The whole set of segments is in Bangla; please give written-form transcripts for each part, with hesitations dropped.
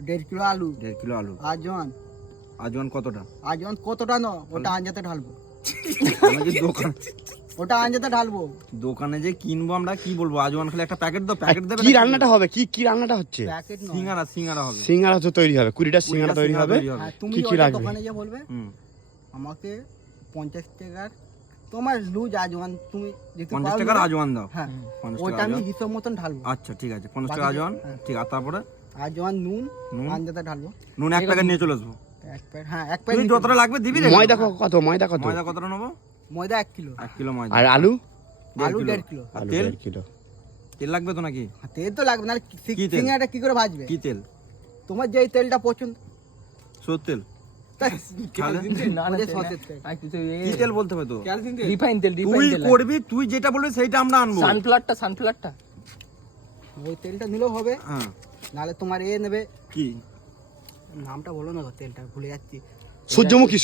1.5 কিলো আলু। 1.5 কিলো আলু। আজওয়ান। আজওয়ান কতটা? আজওয়ান কতটা ন, ওটা আঞ্জাতে ঢালবো। আমি যে দোকান ওটা আঞ্জাতে ঢালবো। দোকানে যে কিনবো আমরা, কি বলবো, আজওয়ান খালি একটা প্যাকেট দাও, প্যাকেট দেবে কি রান্নাটা হবে? কি রান্নাটা হচ্ছে? প্যাকেট নয়। সিঙ্গারা হবে। সিঙ্গারা তো তৈরি হবে, 20টা সিঙ্গারা তৈরি হবে। হ্যাঁ, তুমি কি কি ওটা লাগবে? দোকানে যে বলবে হুম, আমাকে 50 টাকার তোমার লুজ আজওয়ান তুমি যেতে 50 পারো টাকার না। আজওয়ান দাও। হ্যাঁ, 50 ওটা টাকা আমি আজওয়ান। হিসাব মতন ঢালবো। আচ্ছা ঠিক আছে, 50 টাকা বাকি- আজওয়ান। হ্যাঁ। ঠিক আছে, তারপরে আজওয়ান নুন নুন? আঞ্জাতে ঢালবো। নুন 1 প্যাকেট নিয়ে চলে আসবো। এক প্যাকেট, হ্যাঁ এক তুই প্যাকেট। যতটা লাগবে দিবি রে। ময়দা কত? ময়দা কত? ময়দা কতটা নেবো? ময়দা 1 কিলো। 1 কিলো ময়দা। আর আলু? আলু 1.5 1.5 কিলো। আর আলু তেল? 1.5 কিলো। তেল লাগবে তো নাকি? হ্যাঁ, তেল তো লাগবে না, কি তেল? সিঙ্গাটা কি করে ভাজবে? কি তেল? তোমার যেই তেলটা পছন্দ। সরষের তেল? তাহলে? ওদের সতের তেল। কি তেল বলতে হবে তো? রিফাইন তেল, তুই করবি, তুই যেটা বলবি সেইটা আমরা আনবো। সানফ্লাওয়ারটা ওই তেলটা নিলেও হবে, হ্যাঁ। নাহলে তোমার নেবে, কি? নামটা বলো না, তেলটা ভুলে যাচ্ছি। সূর্যমুখী।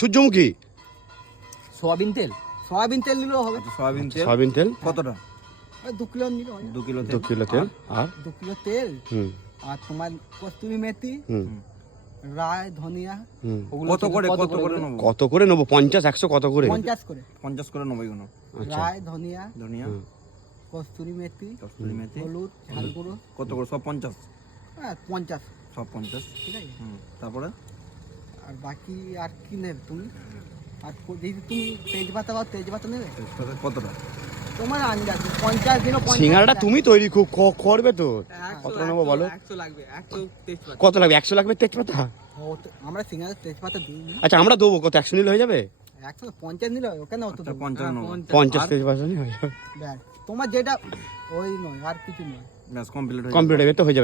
সোয়াবিন তেল। সয়াবিন তেল নিলেও হবে। আচ্ছা, সয়াবিন তেল সয়াবিন তেল কতটা? ওই 2 কিলো নিলেও হবে। 2 কিলো 2 তেল। কিলো তেল। আর 2 কিলো তেল হুম আর তোমার কস্তুরি মেথি, হুম রায়, ধনিয়া হুম। কত করে নেবো? কত করে নেবো? 50, 100 কত করে? 50 করে। 50 করে নেবো এগুলো। আচ্ছা। রায়, ধনিয়া, ধনিয়া, হুম। কস্তুরি মেথি, কসুরি মেথি হলুদ, ঝাল গুঁড়ো, কত করে? সব 50? হ্যাঁ 50, সব 50। ঠিক আছে। হুম, তারপরে আর বাকি আর কি নেবে তুমি? আর যদি তুমি তেজপাতা বা তেজপাতা নেবে, তেজপাতা কতটা? তোমার আন্দাজ 50 দিনও 50 সিঙ্গারাটা তুমি তৈরি করবে তো? কত নেবো বলো? 100 লাগবে, 100 তেজপাতা। কত লাগবে? 100 লাগবে তেজপাতা? আমরা সিঙ্গারা তেজপাতা দিই না। আচ্ছা, আমরা দেবো কত? 100 নিলে হয়ে যাবে? 150 নিলে ওখানে অত আচ্ছা, দেবো। 50 নেবো। 50 তেজপাতা নিলে হয়ে যাবে। ব্যাস, তোমার যেটা ওই নয় আর কিছু নয়। ব্যাস কমপ্লিট হয়ে যাবে। কম্পিউটার তো হয়ে যাবে।